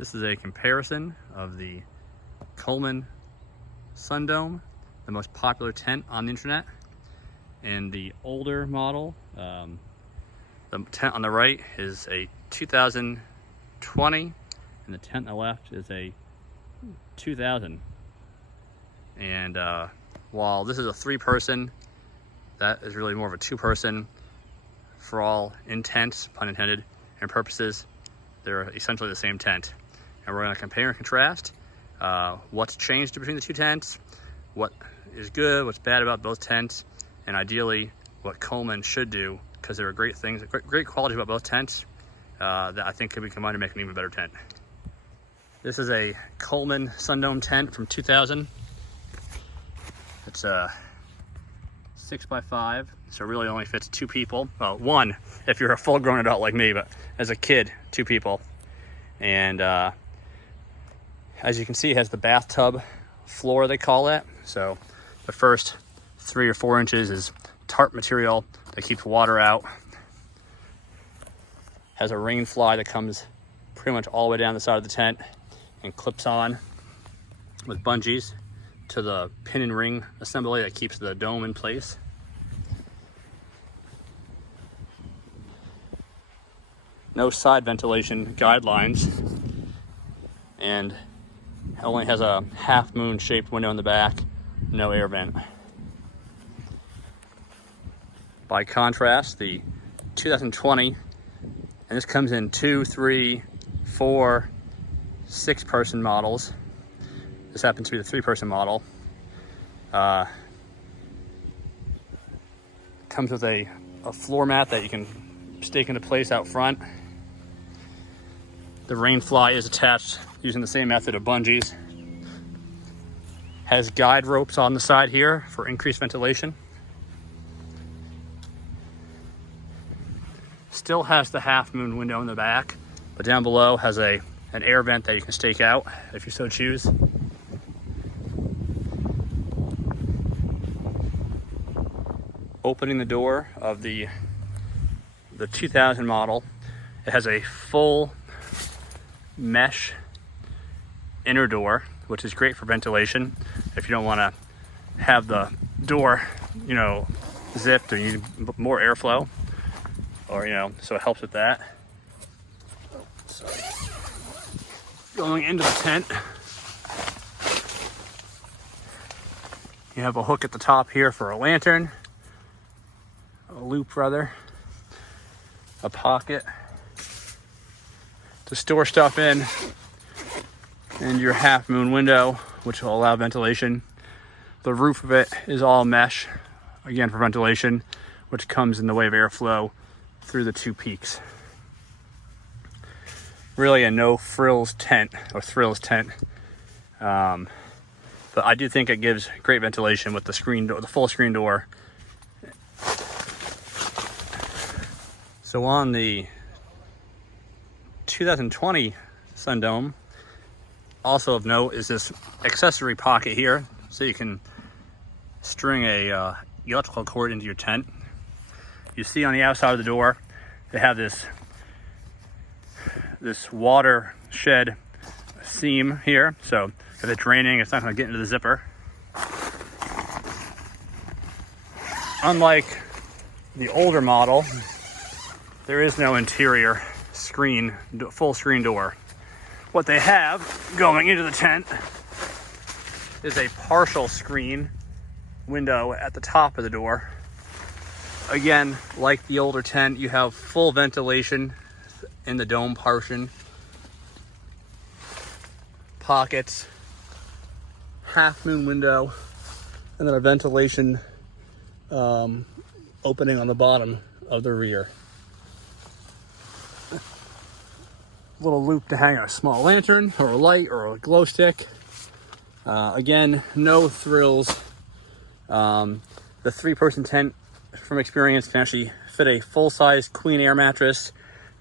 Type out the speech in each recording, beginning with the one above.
This is a comparison of the Coleman Sundome, the most popular tent on the internet, and the older model. The tent on the right is a 2020, and the tent on the left is a 2000. And while this is a 3-person, that is really more of a 2-person. For all intents, pun intended, and purposes, they're essentially the same tent. And we're going to compare and contrast what's changed between the two tents, what is good, what's bad about both tents, and ideally what Coleman should do, because there are great things, great qualities about both tents that I think could be combined to make an even better tent. This is a Coleman Sundome tent from 2000. It's a 6x5, so it really only fits 2 people. Well, 1 if you're a full-grown adult like me, but as a kid, 2 people. And as you can see, it has the bathtub floor, they call it. So the first 3 or 4 inches is tarp material that keeps water out. Has a rain fly that comes pretty much all the way down the side of the tent and clips on with bungees to the pin and ring assembly that keeps the dome in place. No side ventilation guidelines, and it only has a half moon shaped window in the back, no air vent. By contrast, the 2020, and this comes in 2, 3, 4, 6-person models. This happens to be the 3-person model. Comes with a floor mat that you can stake into place out front. The rain fly is attached using the same method of bungees. Has guide ropes on the side here for increased ventilation. Still has the half moon window in the back, but down below has an air vent that you can stake out if you so choose. Opening the door of the 2000 model, it has a full mesh inner door, which is great for ventilation if you don't want to have the door, zipped, or you need more airflow, or so it helps with that. So, going into the tent, you have a hook at the top here for a lantern, a loop rather, a pocket to store stuff in, and your half moon window, which will allow ventilation. The roof of it is all mesh, again for ventilation, which comes in the way of airflow through the 2 peaks. Really a no frills tent, or thrills tent. But I do think it gives great ventilation with the screen door, the full screen door. So on the 2020 Sundome, also of note is this accessory pocket here, so you can string a electrical cord into your tent. You see on the outside of the door, they have this water shed seam here, so if it's raining, it's not going to get into the zipper. Unlike the older model, there is no interior screen, full screen door. What they have going into the tent is a partial screen window at the top of the door. Again, like the older tent, you have full ventilation in the dome portion. Pockets, half moon window, and then a ventilation opening on the bottom of the rear. Little loop to hang a small lantern or a light or a glow stick. Again, no thrills. The 3-person tent, from experience, can actually fit a full-size queen air mattress,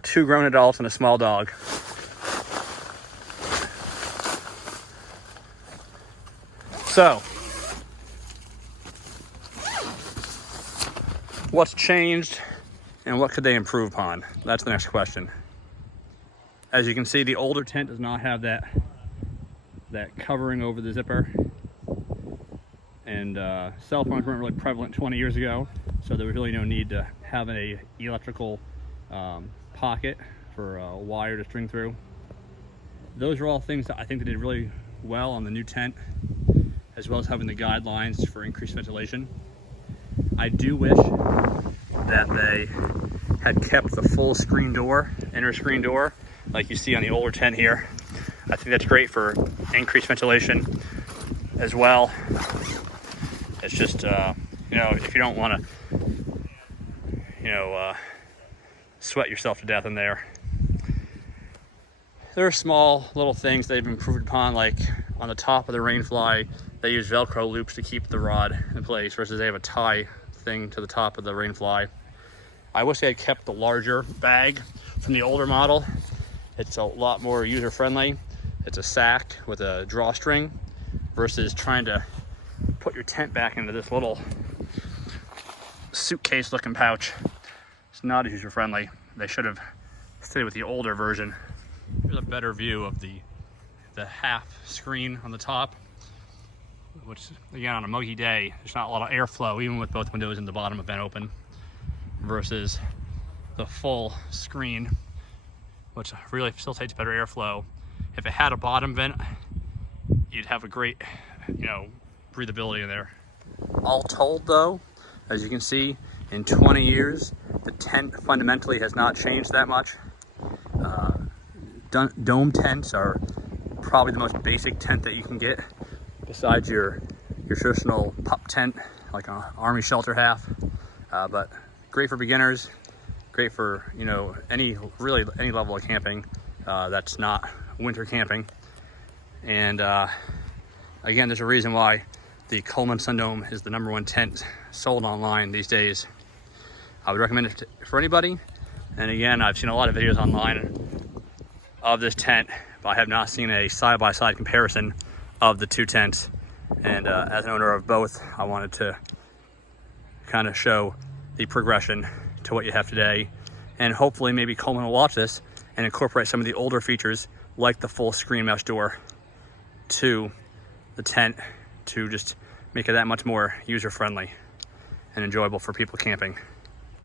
2 grown adults, and a small dog. So, what's changed and what could they improve upon? That's the next question. As you can see, the older tent does not have that covering over the zipper. And cell phones weren't really prevalent 20 years ago, so there was really no need to have a electrical pocket for a wire to string through. Those are all things that I think they did really well on the new tent, as well as having the guidelines for increased ventilation. I do wish that they had kept the full screen door, inner screen door, like you see on the older tent here. I think that's great for increased ventilation as well. It's just, you know, if you don't want to, you know, sweat yourself to death in there. There are small little things they've improved upon, like on the top of the rainfly, they use Velcro loops to keep the rod in place versus they have a tie thing to the top of the rainfly. I wish they had kept the larger bag from the older model. It's a lot more user-friendly. It's a sack with a drawstring versus trying to put your tent back into this little suitcase-looking pouch. It's not as user-friendly. They should have stayed with the older version. Here's a better view of the half screen on the top, which again on a muggy day, there's not a lot of airflow, even with both windows in the bottom vent open, versus the full screen, which really facilitates better airflow. If it had a bottom vent, you'd have a great, you know, breathability in there. All told though, as you can see, in 20 years, the tent fundamentally has not changed that much. Dome tents are probably the most basic tent that you can get, besides your traditional pup tent, like an army shelter half. But great for beginners, great for, you know, any level of camping that's not winter camping. And again, there's a reason why the Coleman Sundome is the #1 tent sold online these days. I would recommend it for anybody. And again, I've seen a lot of videos online of this tent, but I have not seen a side-by-side comparison of the two tents. And as an owner of both, I wanted to kind of show the progression to what you have today. And hopefully maybe Coleman will watch this and incorporate some of the older features, like the full screen mesh door, to the tent to just make it that much more user-friendly and enjoyable for people camping.